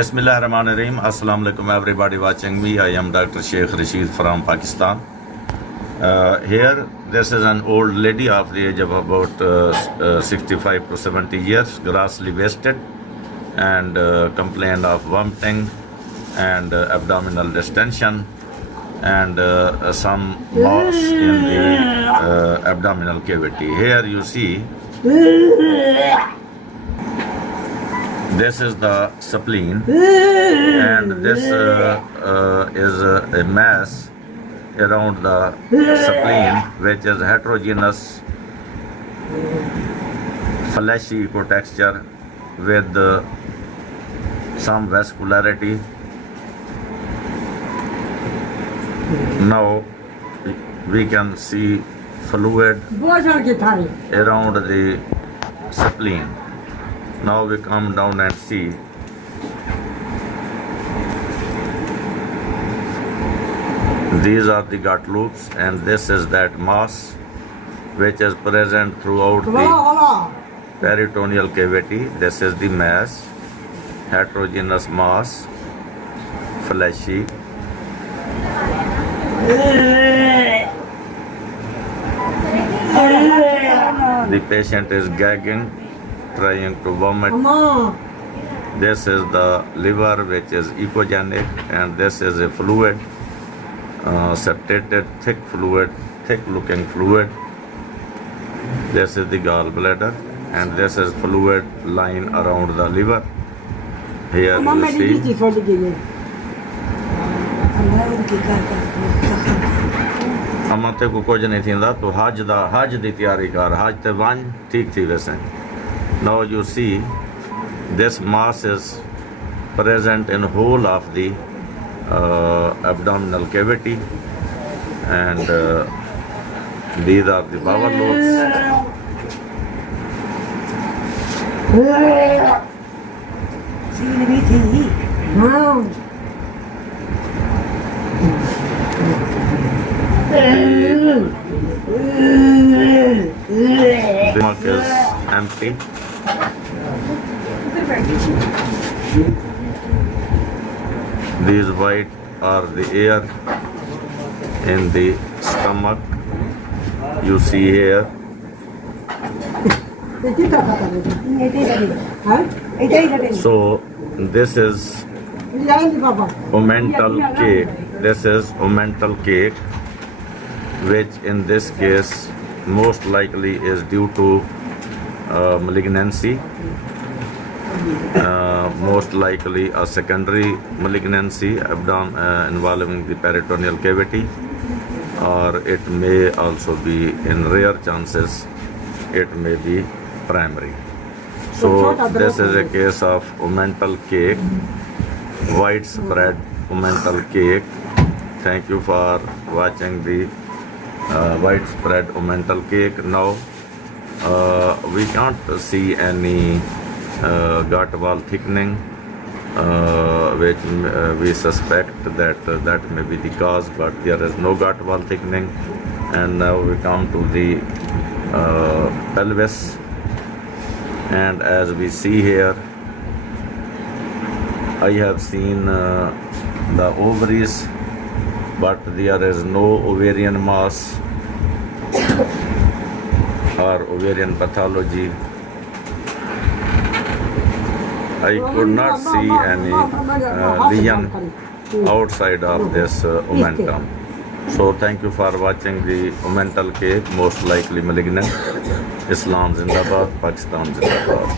Bismillahirrahmanirrahim. Assalamu alaikum everybody watching me. I am Dr. Sheikh Rashid from Pakistan. Here, this is an old lady of the age of about 65 to 70 years, grossly wasted, and complained of vomiting and abdominal distension and some mass in the abdominal cavity. Here you see this is the spleen, and this is a mass around the spleen, which is heterogeneous, fleshy texture with some vascularity. Now we can see fluid around the spleen. Now we come down and see these are the gut loops, and this is that mass which is present throughout the peritoneal cavity. This is the mass, heterogeneous mass, fleshy. The patient is gagging, trying to vomit. This is the liver, which is echogenic, and this is a fluid, septated, thick fluid, thick looking fluid. This is the gallbladder, and this is fluid lying around the liver. Here you see. अमा ते को कुछ नहीं थींदा तो हज दी तैयारी कर हज ते वन ठीक थी वैसे. Now you see this mass is present in whole of the abdominal cavity, and these are the bowel lobes. The stomach is empty. These white are the air in the stomach. You see here. So this is omental cake. This is omental cake, which in this case most likely is due to malignancy, most likely a secondary malignancy involving the peritoneal cavity, or it may also be, in rare chances, it may be primary. So this is a case of omental cake, widespread omental cake. Thank you for watching the widespread omental cake. Now we can't see any gut wall thickening, which we suspect that may be the cause, but there is no gut wall thickening. And now we come to the pelvis, and as we see here, I have seen the ovaries, but there is no ovarian mass or ovarian pathology. I could not see any lesion outside of this omentum. So thank you for watching the omental cake, most likely malignant. Islam Zindabad, Pakistan Zindabad.